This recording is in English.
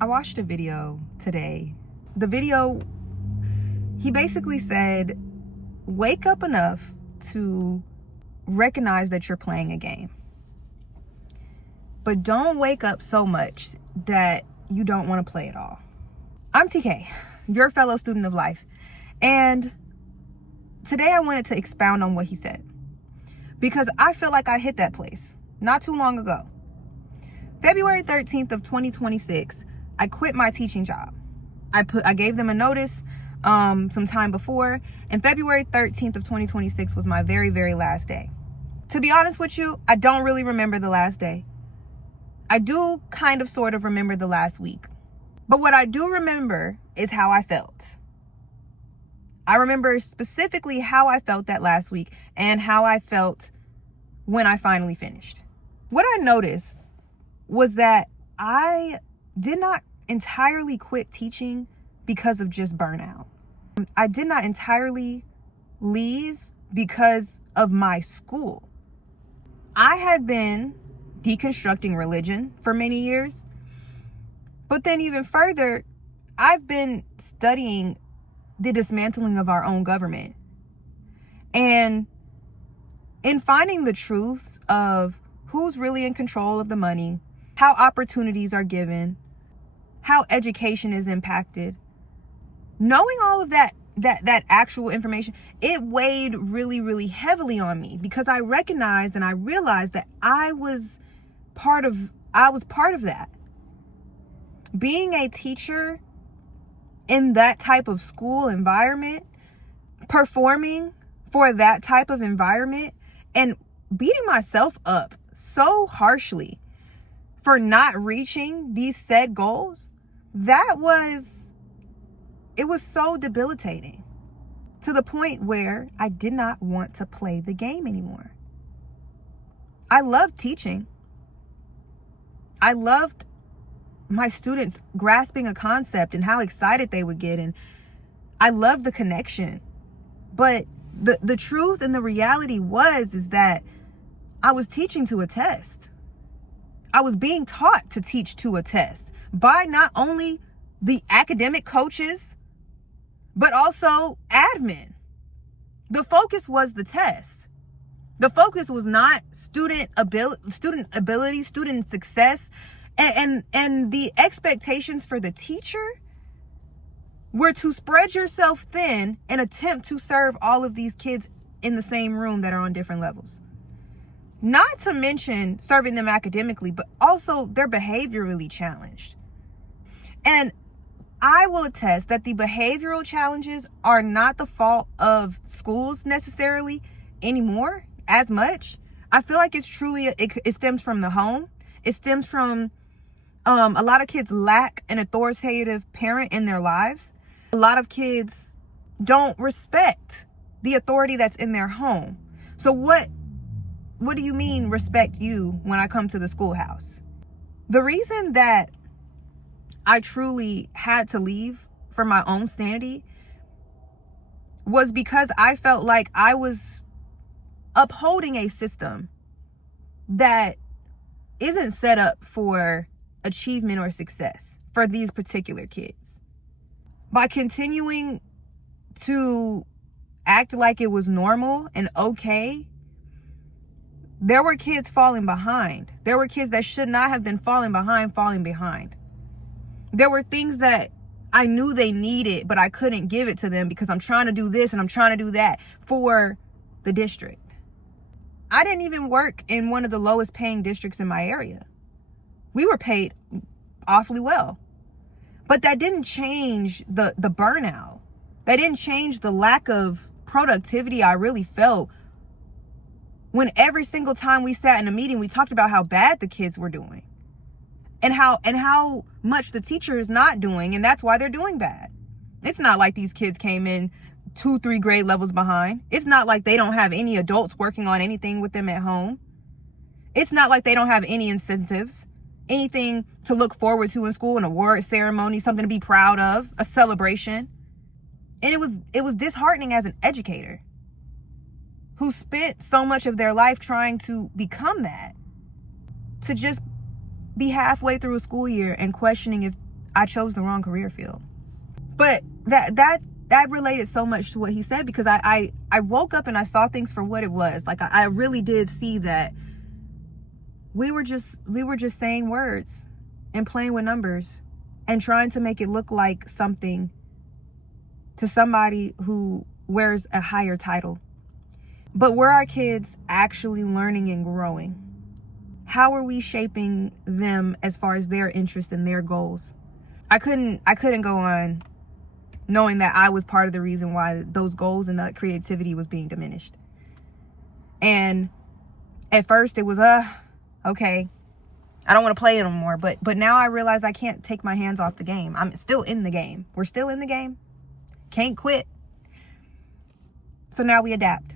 I watched a video today. The video, he basically said, wake up enough to recognize that you're playing a game. But don't wake up so much that you don't want to play at all. I'm TK, your fellow student of life. And today I wanted to expound on what he said, because I feel like I hit that place not too long ago. February 13th of 2026, I quit my teaching job. I gave them a notice some time before, and February 13th of 2026 was my very, very last day. To be honest with you, I don't really remember the last day. I do kind of sort of remember the last week. But what I do remember is how I felt. I remember specifically how I felt that last week and how I felt when I finally finished. What I noticed was that I did not entirely quit teaching because of just burnout. I did not entirely leave because of my school. I had been deconstructing religion for many years, but then even further, I've been studying the dismantling of our own government. And in finding the truth of who's really in control of the money, how opportunities are given, how education is impacted, knowing all of that actual information, it weighed really, really heavily on me, because I recognized and I realized that I was part of that. Being a teacher in that type of school environment, performing for that type of environment, and beating myself up so harshly for not reaching these said goals, it was so debilitating, to the point where I did not want to play the game anymore. I loved teaching. I loved my students grasping a concept and how excited they would get, and I loved the connection. But the truth and the reality is that I was teaching to a test. I was being taught to teach to a test by not only the academic coaches, but also admin. The focus was the test. The focus was not student ability, student success, and the expectations for the teacher were to spread yourself thin and attempt to serve all of these kids in the same room that are on different levels. Not to mention serving them academically, but also they're behaviorally challenged. And I will attest that the behavioral challenges are not the fault of schools necessarily anymore as much. I feel like it's truly, it stems from the home. It stems from a lot of kids lack an authoritative parent in their lives. A lot of kids don't respect the authority that's in their home. So what do you mean respect you when I come to the schoolhouse? The reason that I truly had to leave for my own sanity was because I felt like I was upholding a system that isn't set up for achievement or success for these particular kids. By continuing to act like it was normal and okay, there were kids falling behind. There were kids that should not have been falling behind. There were things that I knew they needed, but I couldn't give it to them because I'm trying to do this and I'm trying to do that for the district. I didn't even work in one of the lowest paying districts in my area. We were paid awfully well. But that didn't change the burnout. That didn't change the lack of productivity I really felt when every single time we sat in a meeting, we talked about how bad the kids were doing and how much the teacher is not doing, and that's why they're doing bad. It's not like these kids came in 2-3 grade levels behind. It's not like they don't have any adults working on anything with them at home. It's not like they don't have any incentives, anything to look forward to in school, an award ceremony, something to be proud of, a celebration. And it was disheartening as an educator who spent so much of their life trying to become that, to just be halfway through a school year and questioning if I chose the wrong career field. But that related so much to what he said, because I woke up and I saw things for what it was. Like I really did see that we were just saying words and playing with numbers and trying to make it look like something to somebody who wears a higher title. But were our kids actually learning and growing? How are we shaping them as far as their interests and their goals? I couldn't go on knowing that I was part of the reason why those goals and that creativity was being diminished. And at first it was, okay, I don't want to play anymore. But now I realize I can't take my hands off the game. I'm still in the game. We're still in the game. Can't quit. So now we adapt.